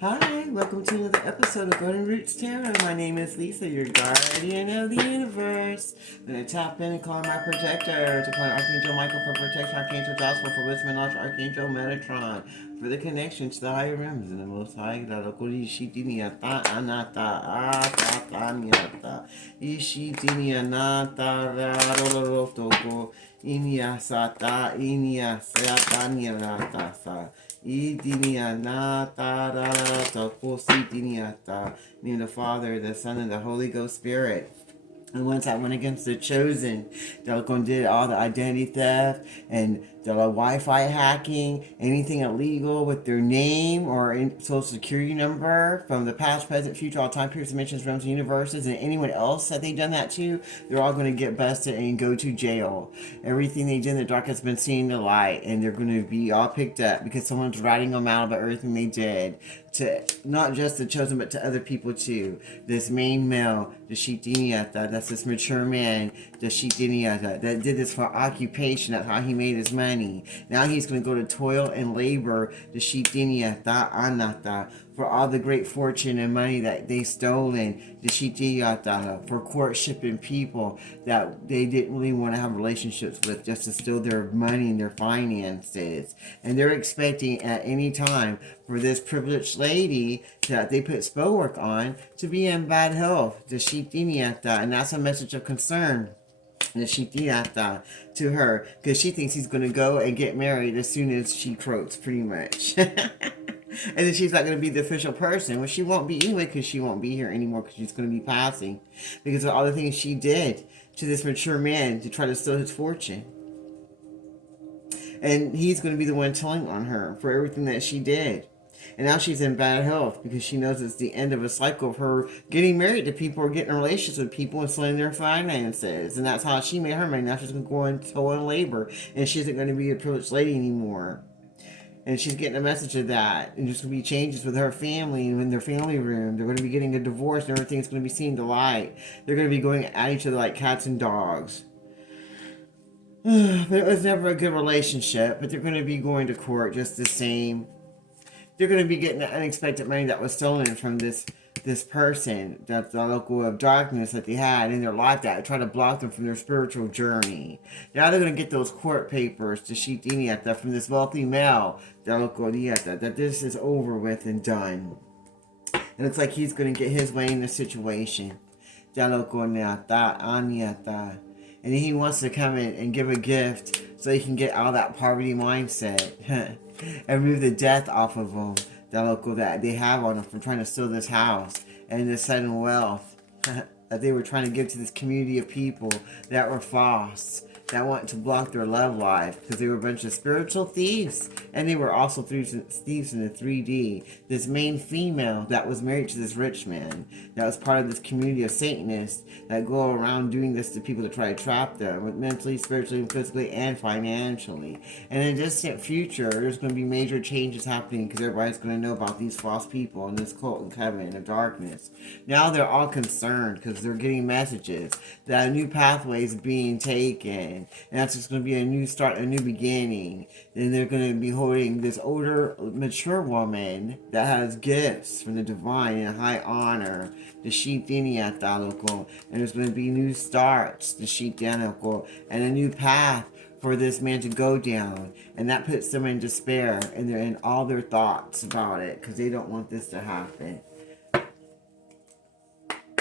Hi, welcome to another episode of Golden Roots Tarot. My name is Lisa, your guardian of the universe. I'm going to tap in and call my protector, to call Archangel Michael for protection, Archangel Joshua for wisdom and knowledge, Archangel Metatron for the connection to the higher realms and the most high. Name the Father, the Son, and the Holy Ghost Spirit. And once I went against the chosen, they're going to do all the identity theft and the Wi-Fi hacking, anything illegal with their name or social security number from the past, present, future, all time periods, dimensions, realms, and universes, and anyone else that they've done that to, they're all going to get busted and go to jail. Everything they did in the dark has been seen the light, and they're going to be all picked up because someone's writing them out about everything they did to not just the chosen, but to other people too. This main male, the Shitiniata, that's this mature man, the Shitiniata, that did this for occupation. That's how he made his money. Now he's going to go to toil and labor, the Shitiniata Anata, for all the great fortune and money that they stolen, the Shitiniata, for courtshiping people that they didn't really want to have relationships with, just to steal their money and their finances. And they're expecting at any time for this privileged lady that they put spell work on to be in bad health, the Shitiniata, and that's a message of concern, the Shitiniata, to her, because she thinks he's going to go and get married as soon as she croaks, pretty much. And then she's not going to be the official person. Well, she won't be anyway, because she won't be here anymore, because she's going to be passing, because of all the things she did to this mature man to try to steal his fortune. And he's going to be the one telling on her for everything that she did. And now she's in bad health because she knows it's the end of a cycle of her getting married to people or getting in relationships with people and selling their finances. And that's how she made her money. Now she's going to go into toil and labor. And she isn't going to be a privileged lady anymore. And she's getting a message of that. And there's going to be changes with her family and in their family room. They're going to be getting a divorce and everything's going to be seen to light. They're going to be going at each other like cats and dogs. But it was never a good relationship. But they're going to be going to court just the same. They're going to be getting the unexpected money that was stolen from this person, that's the local of darkness that they had in their life that tried to block them from their spiritual journey. Now they're going to get those court papers to Shitiniata from this wealthy male, that this is over with and done. It looks like he's going to get his way in the situation. And he wants to come in and give a gift so he can get out of that poverty mindset and remove the death off of them, that they have on them for trying to steal this house and this sudden wealth that they were trying to give to this community of people that were false, that want to block their love life because they were a bunch of spiritual thieves, and they were also thieves in the 3D. This main female that was married to this rich man that was part of this community of Satanists that go around doing this to people to try to trap them mentally, spiritually, physically, and financially. And in the distant future, there's going to be major changes happening because everybody's going to know about these false people and this cult and covenant of darkness. Now they're all concerned because they're getting messages that a new pathway is being taken, and that's just going to be a new start, a new beginning. And they're going to be holding this older, mature woman that has gifts from the divine and high honor, the Shitiniataloko, and there's going to be new starts, the Shitiniataloko, and a new path for this man to go down. And that puts them in despair, and they're in all their thoughts about it because they don't want this to happen.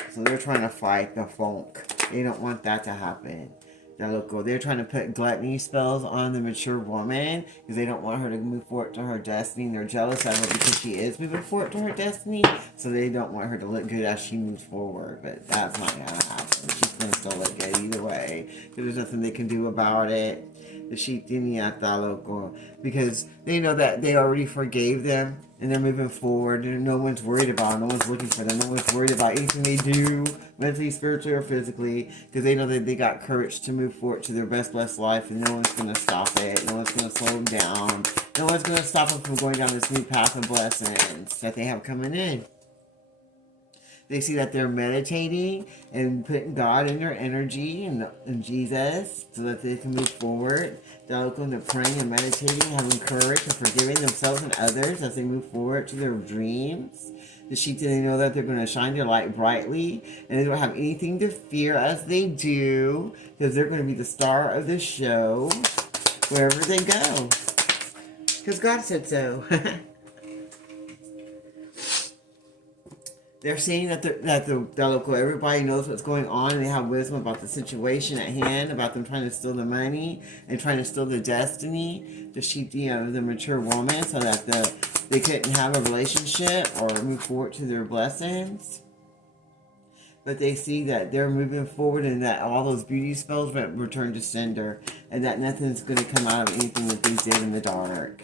So they're trying to fight the funk. They don't want that to happen. They're trying to put gluttony spells on the mature woman because they don't want her to move forward to her destiny. And they're jealous of her because she is moving forward to her destiny. So they don't want her to look good as she moves forward. But that's not going to happen. She's going to still look good either way. Because there's nothing they can do about it. The Shitiniata, because they know that they already forgave them. And they're moving forward, and no one's worried about them. No one's looking for them. No one's worried about anything they do, mentally, spiritually, or physically, because they know that they got courage to move forward to their best blessed life, and no one's going to stop it. No one's going to slow them down. No one's going to stop them from going down this new path of blessings that they have coming in. They see that they're meditating and putting God in their energy and Jesus so that they can move forward. They're looking to praying and meditating, having courage and forgiving themselves and others as they move forward to their dreams. The sheep, they know that they're going to shine their light brightly and they don't have anything to fear as they do, because they're going to be the star of the show wherever they go. Because God said so. They're seeing that the local, everybody knows what's going on and they have wisdom about the situation at hand, about them trying to steal the money and trying to steal the destiny, the sheep, the mature woman, so that they couldn't have a relationship or move forward to their blessings. But they see that they're moving forward and that all those beauty spells return to sender and that nothing's going to come out of anything that they did in the dark,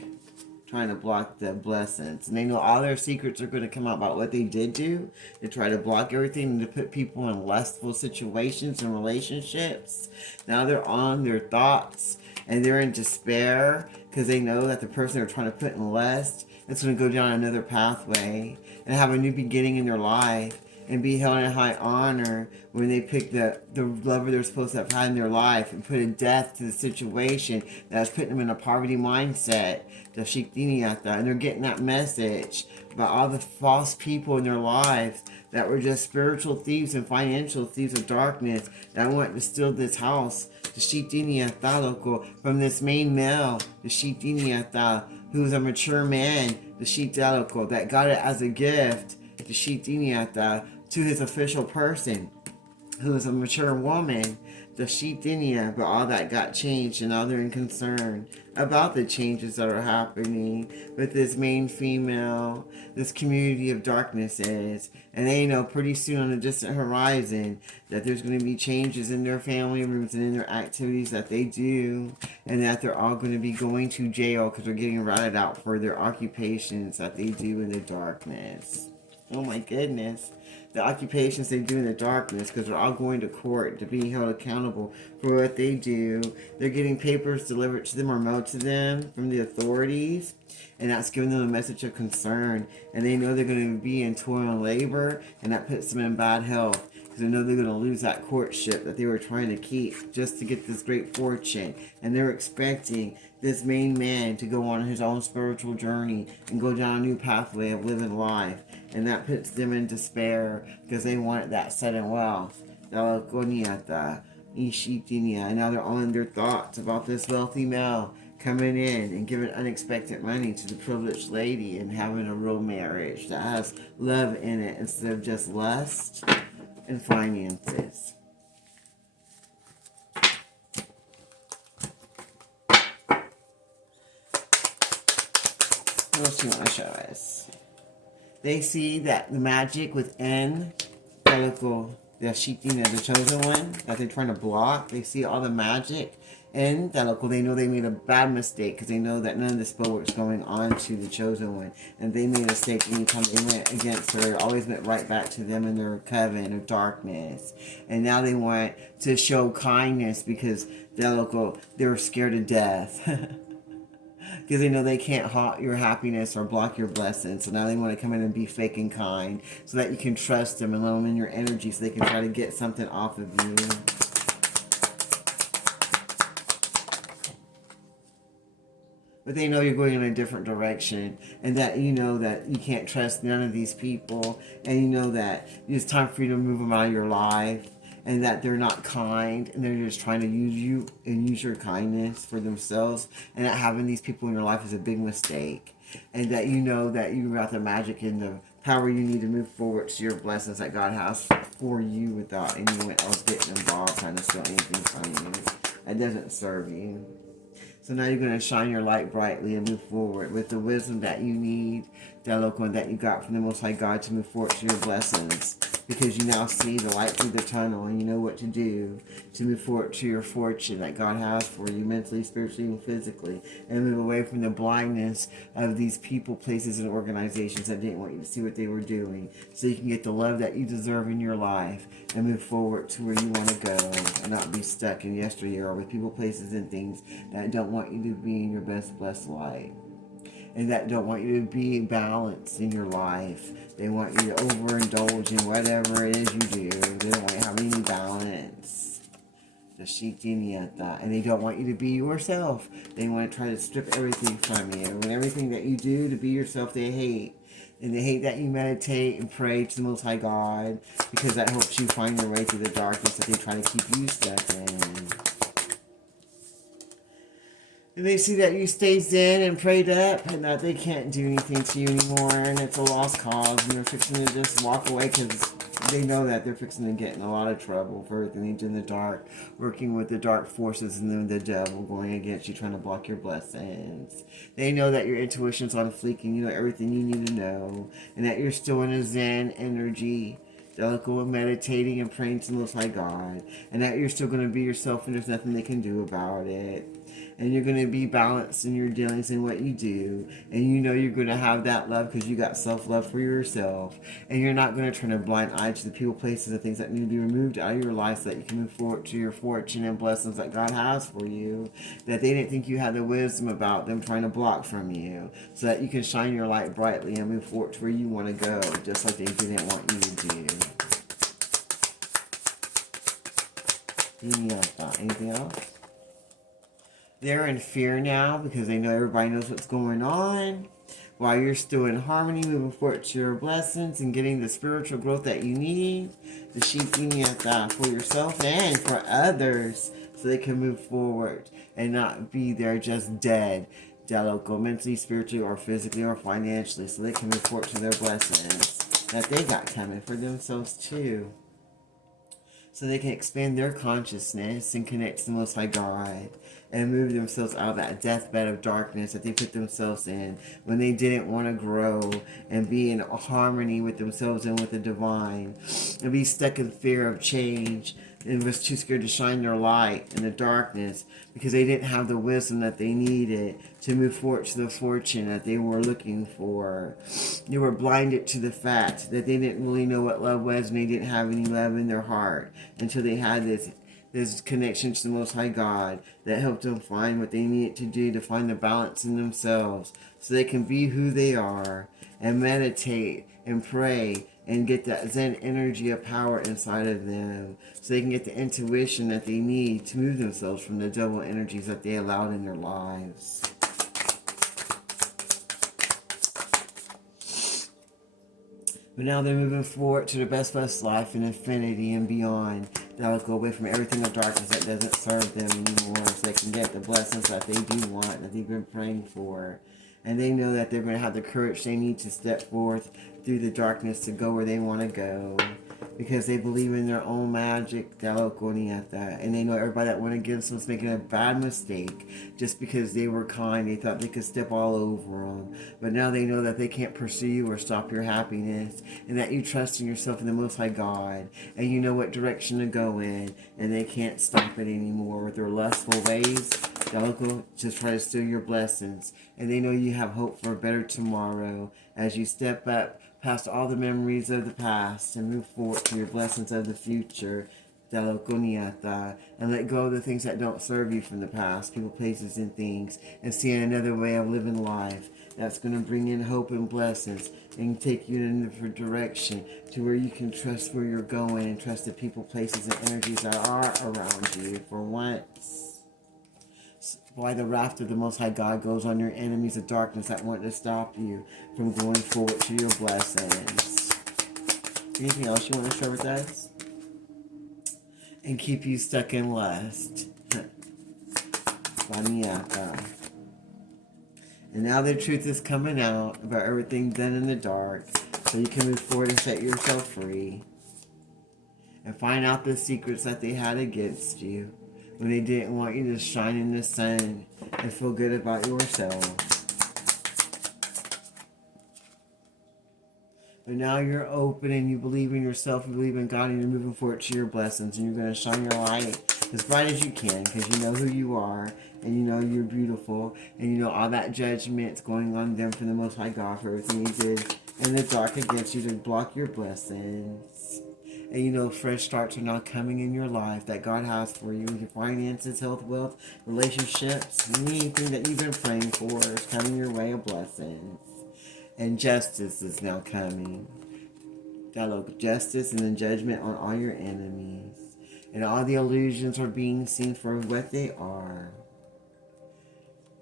trying to block the blessings. And they know all their secrets are going to come out about what they did do to try to block everything and to put people in lustful situations and relationships. Now they're on their thoughts and they're in despair because they know that the person they're trying to put in lust is going to go down another pathway and have a new beginning in their life and be held in high honor when they pick the lover they're supposed to have had in their life and put a death to the situation that's putting them in a poverty mindset, the Shikdiniata, and they're getting that message about all the false people in their lives that were just spiritual thieves and financial thieves of darkness that wanted to steal this house, the Shikdiniata local, from this main male, the Shikdiniata, who's a mature man, the Shikdiniata, that got it as a gift, the Shikdiniata, to his official person, who is a mature woman, the Shikdinia, but all that got changed and now they're in concern about the changes that are happening with this main female, this community of darkness is. And they know pretty soon on the distant horizon that there's going to be changes in their family rooms and in their activities that they do, and that they're all going to be going to jail because they're getting ratted out for their occupations that they do in the darkness. Oh my goodness. The occupations they do in the darkness, because they're all going to court to be held accountable for what they do. They're getting papers delivered to them or mailed to them from the authorities, and that's giving them a message of concern. And they know they're going to be in toil and labor, and that puts them in bad health, because they know they're going to lose that courtship that they were trying to keep just to get this great fortune. And they're expecting this main man to go on his own spiritual journey and go down a new pathway of living life. And that puts them in despair because they wanted that sudden wealth. And now they're all in their thoughts about this wealthy male coming in and giving unexpected money to the privileged lady and having a real marriage that has love in it instead of just lust and finances. What else do you want to show us? They see that the magic within the Shikdina, the chosen one, that they're trying to block. They see all the magic in that local. They know they made a bad mistake because they know that none of the spell work is going on to the chosen one. And they made a mistake anytime they went against her. It always went right back to them in their coven of darkness. And now they want to show kindness because they were scared to death. Because they know they can't halt your happiness or block your blessings. So now they want to come in and be fake and kind so that you can trust them and let them in your energy so they can try to get something off of you. But they know you're going in a different direction, and that you know that you can't trust none of these people, and you know that it's time for you to move them out of your life, and that they're not kind, and they're just trying to use you and use your kindness for themselves, and that having these people in your life is a big mistake, and that you know that you got the magic and the power you need to move forward to your blessings that God has for you without anyone else getting involved trying to steal anything from you. That doesn't serve you. So now you're going to shine your light brightly and move forward with the wisdom that you need, that you got from the Most High God to move forward to your blessings. Because you now see the light through the tunnel and you know what to do to move forward to your fortune that God has for you mentally, spiritually, and physically. And move away from the blindness of these people, places, and organizations that didn't want you to see what they were doing. So you can get the love that you deserve in your life and move forward to where you want to go and not be stuck in yesteryear or with people, places, and things that don't want you to be in your best blessed light. and that don't want you to be balanced in your life. They want you to overindulge in whatever it is you do. They don't want you to have any balance. And they don't want you to be yourself. They want to try to strip everything from you. And everything that you do to be yourself, they hate. And they hate that you meditate and pray to the Most High God, because that helps you find your way through the darkness that they try to keep you stuck in. And they see that you stay zen and prayed up, and that they can't do anything to you anymore, and it's a lost cause, and they're fixing to just walk away because they know that they're fixing to get in a lot of trouble for everything they do in the dark, working with the dark forces and then the devil going against you, trying to block your blessings. They know that your intuition's on fleek and you know everything you need to know, and that you're still in a zen energy, delicate meditating and praying to the Most High God, and that you're still going to be yourself and there's nothing they can do about it. And you're going to be balanced in your dealings and what you do. And you know you're going to have that love because you got self-love for yourself. And you're not going to turn a blind eye to the people, places, and things that need to be removed out of your life so that you can move forward to your fortune and blessings that God has for you. That they didn't think you had the wisdom about them trying to block from you. So that you can shine your light brightly and move forward to where you want to go. Just like they didn't want you to do. Anything else? They're in fear now because they know everybody knows what's going on. While you're still in harmony, moving forward to your blessings and getting the spiritual growth that you need. The Shikiniata for yourself and for others so they can move forward and not be there just dead. Local, mentally, spiritually, or physically, or financially, so they can move forward to their blessings that they got coming for themselves too. So they can expand their consciousness and connect to the Most High God and move themselves out of that deathbed of darkness that they put themselves in when they didn't want to grow and be in harmony with themselves and with the divine, and be stuck in fear of change and was too scared to shine their light in the darkness because they didn't have the wisdom that they needed to move forward to the fortune that they were looking for. They were blinded to the fact that they didn't really know what love was, and they didn't have any love in their heart until they had this connection to the Most High God that helped them find what they needed to do to find the balance in themselves so they can be who they are and meditate and pray and get that Zen energy of power inside of them so they can get the intuition that they need to move themselves from the double energies that they allowed in their lives. But now they're moving forward to the best life in infinity and beyond. They'll go away from everything of darkness that doesn't serve them anymore so they can get the blessings that they do want, that they've been praying for. And they know that they're going to have the courage they need to step forth through the darkness to go where they want to go. Because they believe in their own magic, and they know everybody that went against them was making a bad mistake just because they were kind. They thought they could step all over them. But now they know that they can't pursue you or stop your happiness, and that you trust in yourself and the Most High God, and you know what direction to go in, and they can't stop it anymore with their lustful ways. They'll just try to steal your blessings, and they know you have hope for a better tomorrow as you step up past all the memories of the past and move forward to your blessings of the future. And let go of the things that don't serve you from the past, people, places, and things, and see another way of living life that's going to bring in hope and blessings and take you in a different direction to where you can trust where you're going and trust the people, places, and energies that are around you for once. Why the wrath of the Most High God goes on your enemies of darkness that want to stop you from going forward to your blessings. Anything else you want to share with us? And keep you stuck in lust. And now the truth is coming out about everything done in the dark, so you can move forward and set yourself free. And find out the secrets that they had against you when they didn't want you to shine in the sun and feel good about yourself. But now you're open and you believe in yourself, you believe in God, and you're moving forward to your blessings, and you're going to shine your light as bright as you can because you know who you are, and you know you're beautiful, and you know all that judgment's going on them from the Most High God for everything you did in the dark against you to block your blessings. And you know, fresh starts are now coming in your life that God has for you. Your finances, health, wealth, relationships, anything that you've been praying for is coming your way of blessings. And justice is now coming. Justice and then judgment on all your enemies. And all the illusions are being seen for what they are.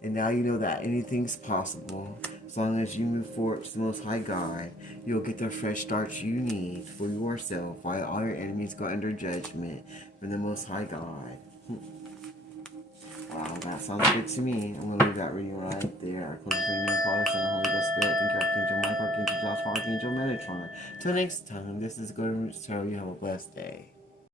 And now you know that anything's possible. As long as you move forward to the Most High God, you'll get the fresh starts you need for yourself while all your enemies go under judgment from the Most High God. Wow, that sounds good to me. I'm going to leave that reading right there. Our closing prayer in the name of the Father, Son, and Holy Ghost Spirit. Thank you, Archangel Michael, Archangel Joshua, Archangel Metatron. Till next time, this is Golden Roots Tarot. You have a blessed day.